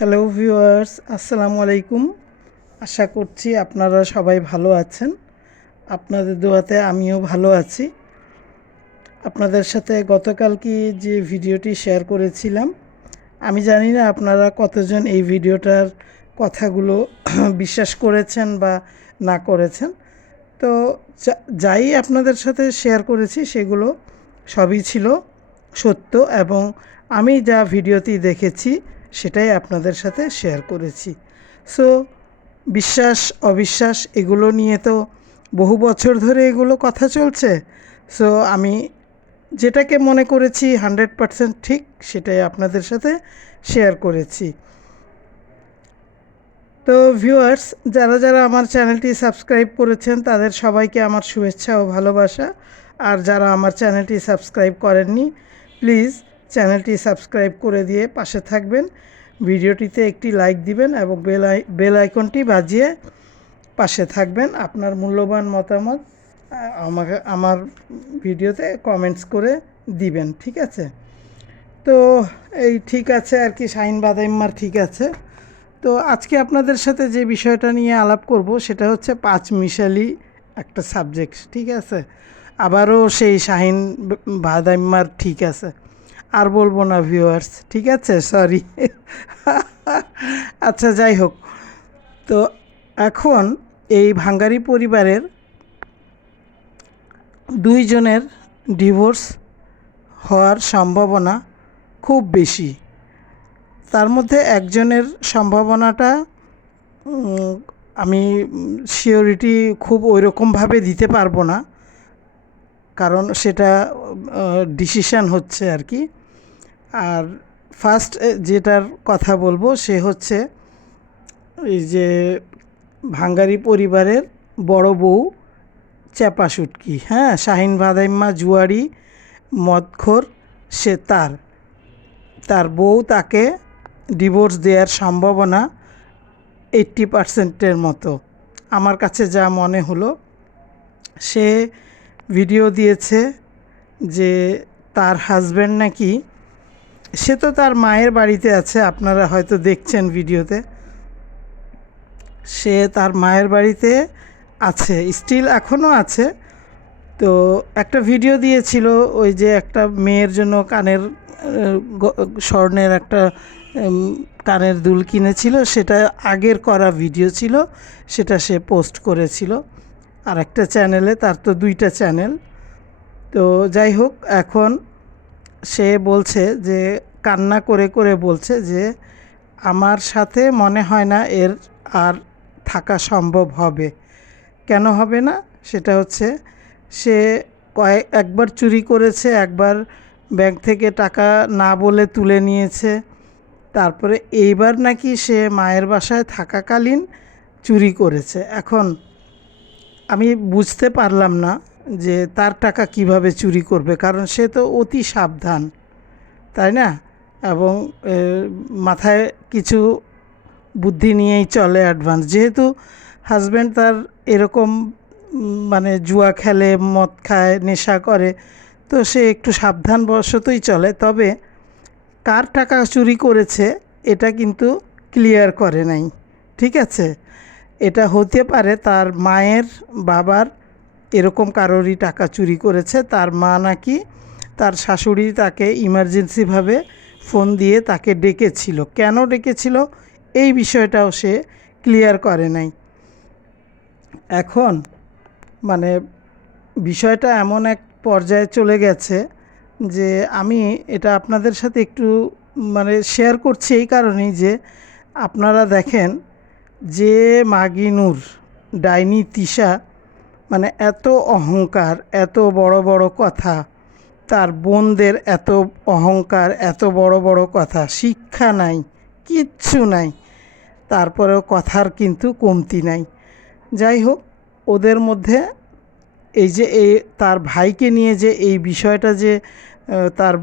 Hello viewers, আসসালামু আলাইকুম। আশা করছি আপনারা সবাই ভালো আছেন। আপনাদের দোয়াতে আমিও ভালো আছি। আপনাদের সাথে গতকাল কি যে ভিডিওটি শেয়ার করেছিলাম, আমি জানি না আপনারা কতজন এই ভিডিওটার কথাগুলো বিশ্বাস করেছেন বা না করেছেন। তো যাই আপনাদের সাথে শেয়ার করেছি সেগুলো সবই ছিল সত্য, এবং আমি যা ভিডিওটি দেখেছি সেটাই আপনাদের সাথে শেয়ার করেছি। সো বিশ্বাস অবিশ্বাস এগুলো নিয়ে তো বহু বছর ধরে এগুলো কথা চলছে। সো আমি যেটাকে মনে করেছি 100% ঠিক সেটাই আপনাদের সাথে শেয়ার করেছি। তো ভিউয়ার্স, যারা যারা আমার চ্যানেলটি সাবস্ক্রাইব করেছেন তাদের সবাইকে আমার শুভেচ্ছা ও ভালোবাসা। আর যারা আমার চ্যানেলটি সাবস্ক্রাইব করেননি, প্লিজ চ্যানেলটি সাবস্ক্রাইব করে দিয়ে পাশে থাকবেন। ভিডিওটিতে একটি লাইক দিবেন এবং বেল আইকনটি বাজিয়ে পাশে থাকবেন। আপনার মূল্যবান মতামত আমার ভিডিওতে কমেন্টস করে দিবেন, ঠিক আছে? তো এই ঠিক আছে আর কি, শাহিন বাদাইম্মার ঠিক আছে। তো আজকে আপনাদের সাথে যে বিষয়টা নিয়ে আলাপ করব সেটা হচ্ছে পাঁচমিশালি একটা সাবজেক্ট, ঠিক আছে? আবারও সেই শাহিন বাদাইম্মার ঠিক আছে, আর বলবো না ভিউয়ার্স, ঠিক আছে, সরি। আচ্ছা, যাই হোক। তো এখন এই ভাঙ্গারি পরিবারের দুইজনের ডিভোর্স হওয়ার সম্ভাবনা খুব বেশি। তার মধ্যে একজনের সম্ভাবনাটা আমি সিওরিটি খুব ওইরকমভাবে দিতে পারবো না, কারণ সেটা ডিসিশান হচ্ছে আর কি। আর ফার্স্ট যেটার কথা বলবো সে হচ্ছে এই যে ভাঙ্গারি পরিবারের বড় বউ চ্যাপা শুটকি, হ্যাঁ, শাহিন বাদাইম্মা জুয়ারি মদখোর। সে তার বউ তাকে ডিভোর্স দেওয়ার সম্ভাবনা 80%-এর মতো আমার কাছে যা মনে হলো। সে ভিডিও দিয়েছে যে তার হাজব্যান্ড নাকি, সে তো তার মায়ের বাড়িতে আছে, আপনারা হয়তো দেখছেন ভিডিওতে, সে তার মায়ের বাড়িতে আছে, স্টিল এখনও আছে। তো একটা ভিডিও দিয়েছিল, ওই যে একটা মেয়ের জন্য কানের স্বর্ণের একটা কানের দুল কিনেছিল, সেটা আগের করা ভিডিও ছিল, সেটা সে পোস্ট করেছিল আর একটা চ্যানেলে, তার তো দুইটা চ্যানেল। তো যাই হোক, এখন সে বলছে যে কান্না করে করে বলছে যে আমার সাথে মনে হয় না এর আর থাকা সম্ভব হবে। কেন হবে না? সেটা হচ্ছে সে একবার চুরি করেছে, একবার ব্যাংক থেকে টাকা না বলে তুলে নিয়েছে, তারপরে এইবার নাকি সে মায়ের বাসায় থাকাকালীন চুরি করেছে। এখন আমি বুঝতে পারলাম না যে তার টাকা কিভাবে চুরি করবে, কারণ সে তো অতি সাবধান, তাই না? এবং মাথায় কিছু বুদ্ধি নিয়েই চলে অ্যাডভান্স, যেহেতু হাজব্যান্ড তার এরকম মানে জুয়া খেলে, মদ খায়, নেশা করে, তো সে একটু সাবধানবশতই চলে। তবে কার টাকা চুরি করেছে এটা কিন্তু ক্লিয়ার করে নাই, ঠিক আছে? এটা হতে পারে তার মায়ের, বাবার, এরকম কারোরই টাকা চুরি করেছে। তার মা নাকি, তার শাশুড়ি তাকে ইমার্জেন্সিভাবে ফোন দিয়ে তাকে ডেকেছিল। কেন ডেকেছিল এই বিষয়টাও সে ক্লিয়ার করে নাই। এখন মানে বিষয়টা এমন এক পর্যায়ে চলে গেছে যে আমি এটা আপনাদের সাথে একটু মানে শেয়ার করছি এই কারণেই যে আপনারা দেখেন যে মাগিনুর ডাইনি তিশা, মানে এত অহংকার, এত বড় বড় কথা, তার বোনদের এত অহংকার, এত বড় বড় কথা, শিক্ষা নাই, কিচ্ছু নাই, তারপরেও কথার কিন্তু কমতি নাই। যাই হোক, ওদের মধ্যে এই যে তার ভাইকে নিয়ে যে এই বিষয়টা, যে তার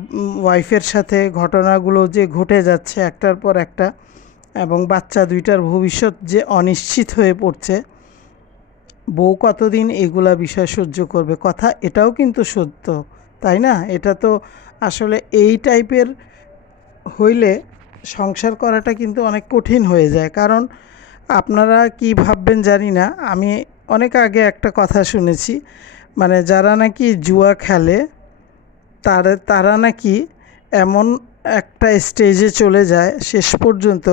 ওয়াইফের সাথে ঘটনাগুলো যে ঘটে যাচ্ছে একটার পর একটা, এবং বাচ্চা দুইটার ভবিষ্যৎ যে অনিশ্চিত হয়ে পড়ছে, বউ কতদিন এগুলা বিষয় সহ্য করবে? কথা এটাও কিন্তু সত্য, তাই না? এটা তো আসলে এই টাইপের হইলে সংসার করাটা কিন্তু অনেক কঠিন হয়ে যায়। কারণ আপনারা কি ভাববেন জানি না, আমি অনেক আগে একটা কথা শুনেছি, মানে যারা নাকি জুয়া খেলে তারা নাকি এমন একটা স্টেজে চলে যায়, শেষ পর্যন্ত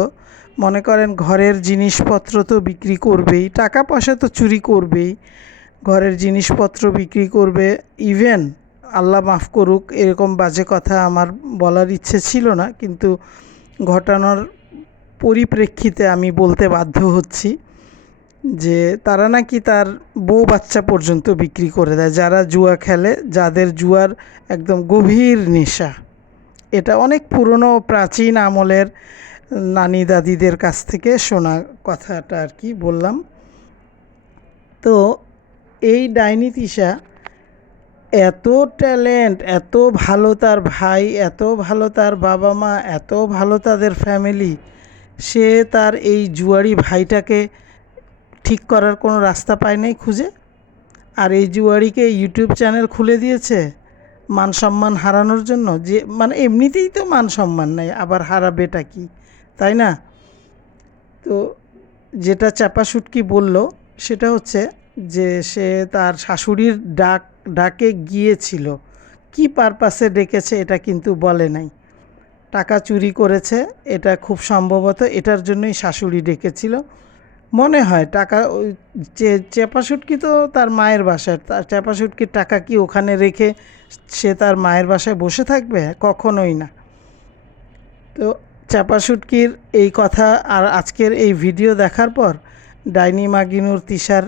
মনে করেন ঘরের জিনিসপত্র তো বিক্রি করবেই, টাকা পয়সা তো চুরি করবেই, ঘরের জিনিসপত্র বিক্রি করবে, ইভেন আল্লাহ মাফ করুক এরকম বাজে কথা আমার বলার ইচ্ছে ছিল না, কিন্তু ঘটানোর পরিপ্রেক্ষিতে আমি বলতে বাধ্য হচ্ছি যে তারা নাকি তার বউ বাচ্চা পর্যন্ত বিক্রি করে দেয়, যারা জুয়া খেলে, যাদের জুয়ার একদম গভীর নেশা। এটা অনেক পুরনো প্রাচীন আমলের নানি দাদিদের কাছ থেকে শোনা কথাটা আর কি বললাম। তো এই ডাইনি তিশা এত ট্যালেন্ট, এত ভালো তার ভাই, এত ভালো তার বাবা মা, এত ভালো তাদের ফ্যামিলি, সে তার এই জুয়ারি ভাইটাকে ঠিক করার কোনো রাস্তা পায় নাই খুঁজে। আর এই জুয়ারিকে ইউটিউব চ্যানেল খুলে দিয়েছে মান সম্মান হারানোর জন্য, যে মানে এমনিতেই তো মান সম্মান নাই, আবার হারাবেটা কি, তাই না? তো যেটা চাপাসুটকি বলল সেটা হচ্ছে যে সে তার শাশুড়ির ডাকে গিয়েছিল, কি পারপাসে ডেকেছে এটা কিন্তু বলে নাই। টাকা চুরি করেছে, এটা খুব সম্ভবত এটার জন্যই শাশুড়ি ডেকেছিল মনে হয়। টাকা চেপাসুটকি তো তার মায়ের বাসায়, তার চেপাসুটকির টাকা কি ওখানে রেখে সে তার মায়ের বাসায় বসে থাকবে? কখনোই না। তো চাপাসুটকির এই কথা আর আজকের এই ভিডিও দেখার পর ডাইনি মাগিনুর তিশার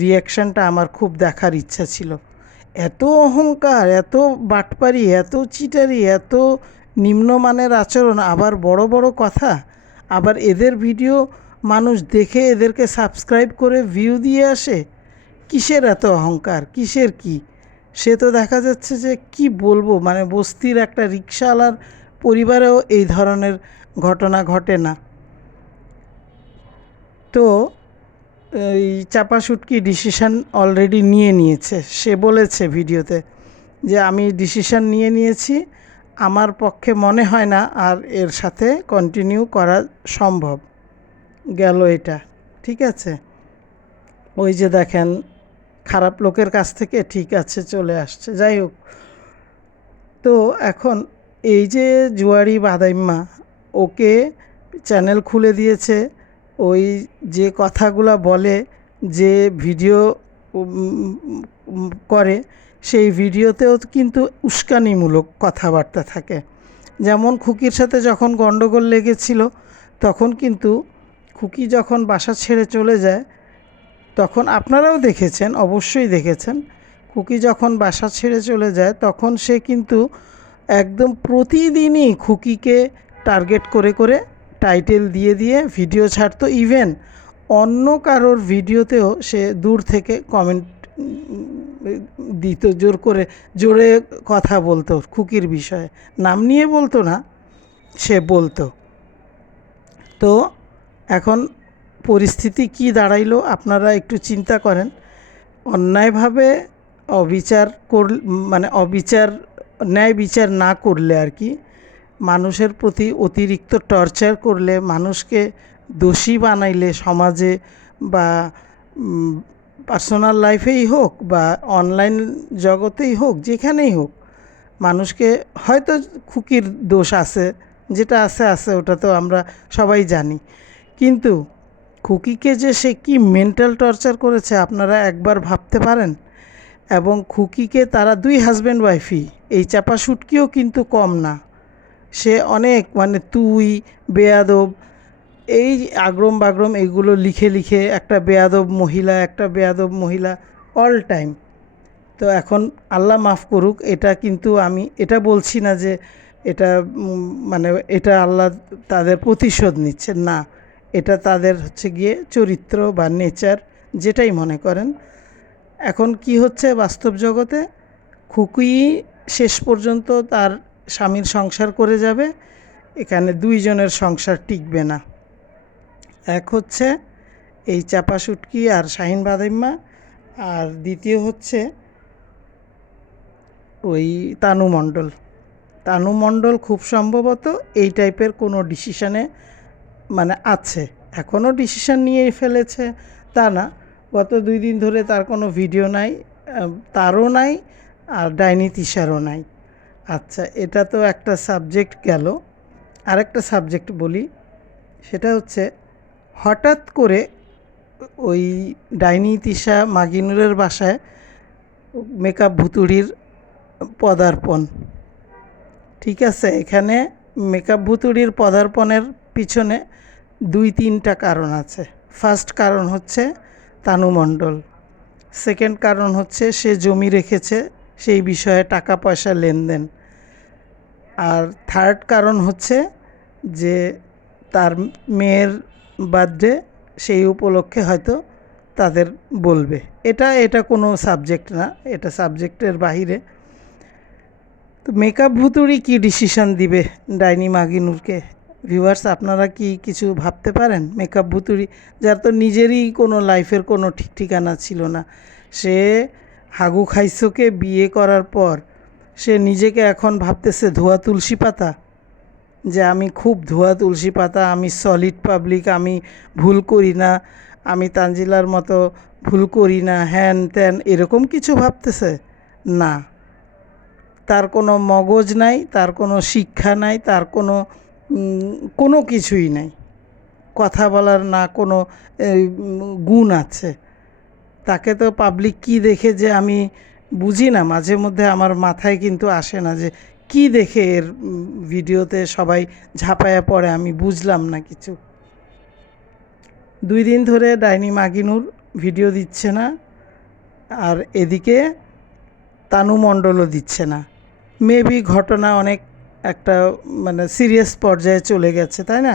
রিয়াকশানটা আমার খুব দেখার ইচ্ছা ছিল। এত অহংকার, এত বাটপারি, এত চিটারি, এত নিম্নমানের আচরণ, আবার বড় বড় কথা, আবার এদের ভিডিও মানুষ দেখে এদেরকে সাবস্ক্রাইব করে ভিউ দিয়ে আসে। কিসের এত অহংকার, কিসের কি? সে তো দেখা যাচ্ছে যে কি বলবো, মানে বস্তির একটা রিকশাওয়ালার পরিবারেও এই ধরনের ঘটনা ঘটে না। তো এই চাপাসুটকি ডিসিশান অলরেডি নিয়ে নিয়েছে, সে বলেছে ভিডিওতে যে আমি ডিসিশান নিয়ে নিয়েছি, আমার পক্ষে মনে হয় না আর এর সাথে কন্টিনিউ করা সম্ভব। গেল এটা, ঠিক আছে। ওই যে দেখেন, খারাপ লোকের কাছ থেকে ঠিক আছে চলে আসছে। যাই হোক, তো এখন এই যে জুয়ারি বাদাইম্মা, ওকে চ্যানেল খুলে দিয়েছে, ওই যে কথাগুলা বলে, যে ভিডিও করে, সেই ভিডিওতেও কিন্তু উস্কানিমূলক কথাবার্তা থাকে। যেমন খুকির সাথে যখন গণ্ডগোল লেগেছিল, তখন কিন্তু খুকি যখন বাসা ছেড়ে চলে যায়, তখন আপনারাও দেখেছেন, অবশ্যই দেখেছেন, খুকি যখন বাসা ছেড়ে চলে যায় তখন সে কিন্তু একদম প্রতিদিনই খুকিকে টার্গেট করে করে টাইটেল দিয়ে দিয়ে ভিডিও ছাড়তো। ইভেন অন্য কারোর ভিডিওতেও সে দূর থেকে কমেন্ট দিত, জোরে কথা বলতো খুকির বিষয়ে, নাম নিয়ে বলতো না, সে বলতো। তো এখন পরিস্থিতি কি দাঁড়াইলো আপনারা একটু চিন্তা করেন। অন্যায়ভাবে অবিচার মানে ন্যায় বিচার না করলে আর কি, মানুষের প্রতি অতিরিক্ত টর্চার করলে, মানুষকে দোষী বানাইলে সমাজে বা পার্সোনাল লাইফেই হোক বা অনলাইন জগতেই হোক, যেখানেই হোক, মানুষকে হয়তো খুকির দোষ আছে, যেটা আছে ওটা তো আমরা সবাই জানি, কিন্তু খুকিকে যে সে কি মেন্টাল টর্চার করেছে আপনারা একবার ভাবতে পারেন। এবং খুকিকে তারা দুই হাজব্যান্ড ওয়াইফই, এই চাপাসুটকিও কিন্তু কম না, সে অনেক মানে তুই বেয়াদব, এই আগ্রম বাগ্রম এইগুলো লিখে লিখে একটা বেয়াদব মহিলা অল টাইম। তো এখন আল্লাহ মাফ করুক, এটা কিন্তু আমি এটা বলছি না যে এটা মানে এটা আল্লাহ তাদের প্রতিশোধ নিচ্ছে না, এটা তাদের হচ্ছে গিয়ে চরিত্র বা নেচার, যেটাই মনে করেন। এখন কি হচ্ছে বাস্তব জগতে, খুকি শেষ পর্যন্ত তার স্বামীর সংসার করে যাবে, এখানে দুইজনের সংসার টিকবে না। এক হচ্ছে এই চাপাসুটকি আর শাহিন বাদাইম্মা, আর দ্বিতীয় হচ্ছে ওই তানু মণ্ডল। তানু মণ্ডল খুব সম্ভবত এই টাইপের কোনো ডিসিশানে মানে আছে, এখনও ডিসিশান নিয়ে ফেলেছে তা না। গত 2 দিন ধরে তার কোনো ভিডিও নাই, তারও নাই, আর ডাইনি তিশারও নাই। আচ্ছা, এটা তো একটা সাবজেক্ট গেল। আরেকটা সাবজেক্ট বলি, সেটা হচ্ছে হঠাৎ করে ওই ডাইনি তিশা মাগিনুরের বাসায় মেকআপ ভুতুড়ির পদার্পণ। ঠিক আছে, এখানে মেকআপ ভুতুড়ির পদার্পণের পিছনে 2-3টা কারণ আছে। ফার্স্ট কারণ হচ্ছে তানু মণ্ডল, সেকেন্ড কারণ হচ্ছে সে জমি রেখেছে, সেই বিষয়ে টাকা পয়সা লেনদেন, আর থার্ড কারণ হচ্ছে যে তার মেয়ের বার্থডে, সেই উপলক্ষে হয়তো তাদের বলবে। এটা কোনো সাবজেক্ট না, এটা সাবজেক্টের বাহিরে। তো মেকআপ ভুতুড়ি কী ডিসিশন দিবে ডাইনি মাগিনুরকে? ভিউয়ার্স, আপনারা কি কিছু ভাবতে পারেন? মেকআপ ভুতুড়ি, যার তো নিজেরই কোনো লাইফের কোনো ঠিক ঠিকানা ছিল না, সে হাগু খাইসোকে বিয়ে করার পর সে নিজেকে এখন ভাবতেছে ধোয়া তুলসী পাতা, যে আমি খুব ধোয়া তুলসী পাতা, আমি সলিড পাবলিক, আমি ভুল করি না, আমি তানজিলার মতো ভুল করি না, হ্যান ত্যান, এরকম কিছু ভাবতেছে না। তার কোনো মগজ নাই, তার কোনো শিক্ষা নাই, তার কোনো কিছুই নাই, কথা বলার না কোনো গুণ আছে। তাকে তো পাবলিক কি দেখে যে আমি বুঝি না, মাঝে মধ্যে আমার মাথায় কিন্তু আসে না যে কি দেখে এর ভিডিওতে সবাই ঝাঁপায়া পড়ে, আমি বুঝলাম না কিছু। 2 দিন ধরে ডাইনি মাগিনুর ভিডিও দিচ্ছে না, আর এদিকে তানু মণ্ডলও দিচ্ছে না। মেবি ঘটনা অনেক একটা মানে সিরিয়াস পর্যায়ে চলে গেছে, তাই না?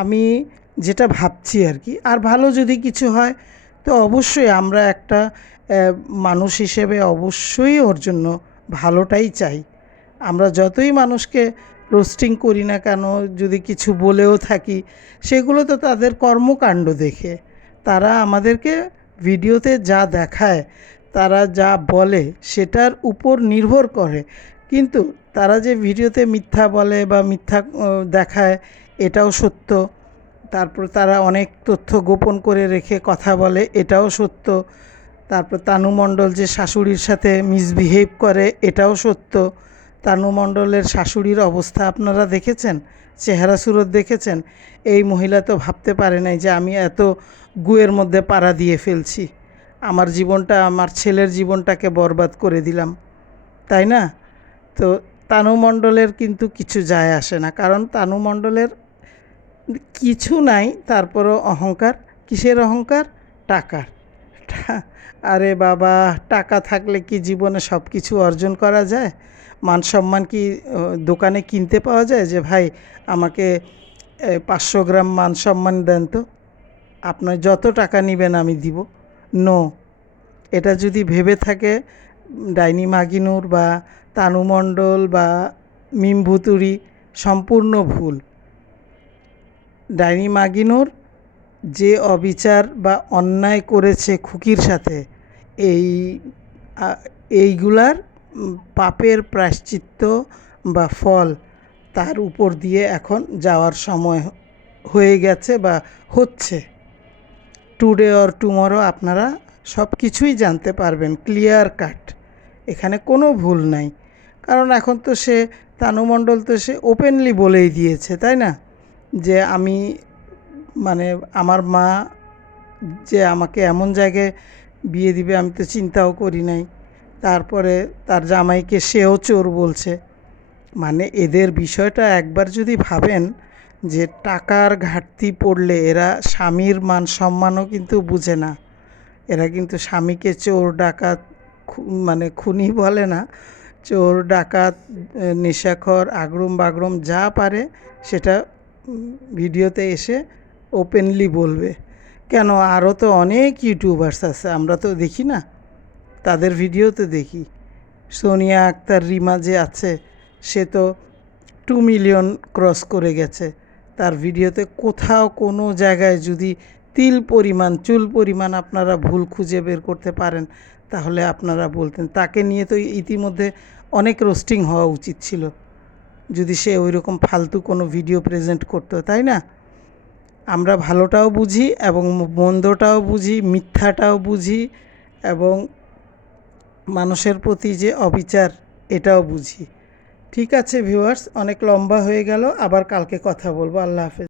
আমি যেটা ভাবছি আর কি, আর ভালো যদি কিছু হয় তো অবশ্যই আমরা একটা মানুষ হিসেবে অবশ্যই ওর জন্য ভালোটাই চাই। আমরা যতই মানুষকে রোস্টিং করি না কেন, যদি কিছু বলেও থাকি, সেগুলো তো তাদের কর্মকাণ্ড দেখে, তারা আমাদেরকে ভিডিওতে যা দেখায়, তারা যা বলে সেটার উপর নির্ভর করে। কিন্তু তারা যে ভিডিওতে মিথ্যা বলে বা মিথ্যা দেখায়, এটাও সত্য। তারপর তারা অনেক তথ্য গোপন করে রেখে কথা বলে, এটাও সত্য। তারপর তানু মণ্ডল যে শাশুড়ির সাথে মিসবিহেভ করে, এটাও সত্য। তানু মণ্ডলের শাশুড়ির অবস্থা আপনারা দেখেছেন, চেহারা সুরত দেখেছেন? এই মহিলা তো ভাবতে পারে নাই যে আমি এত গুয়ের মধ্যে পাড়া দিয়ে ফেলছি, আমার জীবনটা, আমার ছেলের জীবনটাকে বরবাদ করে দিলাম, তাই না? তো তানু মণ্ডলের কিন্তু কিছু যায় আসে না, কারণ তানু মণ্ডলের কিছু নাই, তারপরও অহংকার। কিসের অহংকার? টাকার। আরে বাবা, টাকা থাকলে কি জীবনে সব কিছু অর্জন করা যায়? মান সম্মান কি দোকানে কিনতে পাওয়া যায় যে ভাই আমাকে 500 গ্রাম মান সম্মান দেন তো, আপনার যত টাকা নেবেন আমি দিব? নো। এটা যদি ভেবে থাকে ডাইনি মাগিনুর বা তানু মণ্ডল বা মিম ভুতুড়ি, সম্পূর্ণ ভুল। ডাইনি মাগিনুর যে অবিচার বা অন্যায় করেছে খুকির সাথে, এই এইগুলার পাপের প্রায়শ্চিত্ত বা ফল তার উপর দিয়ে এখন যাওয়ার সময় হয়ে গেছে বা হচ্ছে। টুডে অর টুমরো আপনারা সব কিছুই জানতে পারবেন, ক্লিয়ার কাট, এখানে কোনো ভুল নাই। কারণ এখন তো সে তানু মণ্ডল তো সে ওপেনলি বলেই দিয়েছে, তাই না, যে আমি মানে আমার মা যে আমাকে এমন জায়গায় বিয়ে দিবে আমি তো চিন্তাও করি নাই। তারপরে তার জামাইকে সেও চোর বলছে। মানে এদের বিষয়টা একবার যদি ভাবেন যে টাকার ঘাটতি পড়লে এরা স্বামীর মান সম্মানও কিন্তু বুঝে না। এরা কিন্তু স্বামীকে চোর ডাকাত মানে খুনি বলে না, চোর ডাকাত নেশাখোর আগরুম বাগরুম যা পারে সেটা ভিডিওতে এসে ওপেনলি বলবে। কেন, আরও তো অনেক ইউটিউবার্স আছে, আমরা তো দেখি না, তাদের ভিডিও তো দেখি। সোনিয়া আক্তার রিমা যে আছে, সে তো 2 মিলিয়ন ক্রস করে গেছে। তার ভিডিওতে কোথাও কোনো জায়গায় যদি তিল পরিমাণ, চুল পরিমাণ আপনারা ভুল খুঁজে বের করতে পারেন, তাহলে আপনারা বলতেন। তাকে নিয়ে তো ইতিমধ্যে অনেক রোস্টিং হওয়া উচিত ছিল, যদি সে ওই রকম ফালতু কোনো ভিডিও প্রেজেন্ট করতো, তাই না? আমরা ভালোটাও বুঝি এবং মন্দটাও বুঝি, মিথ্যাটাও বুঝি এবং মানুষের প্রতি যে অবিচার এটাও বুঝি। ঠিক আছে ভিউয়ার্স, অনেক লম্বা হয়ে গেল, আবার কালকে কথা বলবো। আল্লাহ হাফেজ।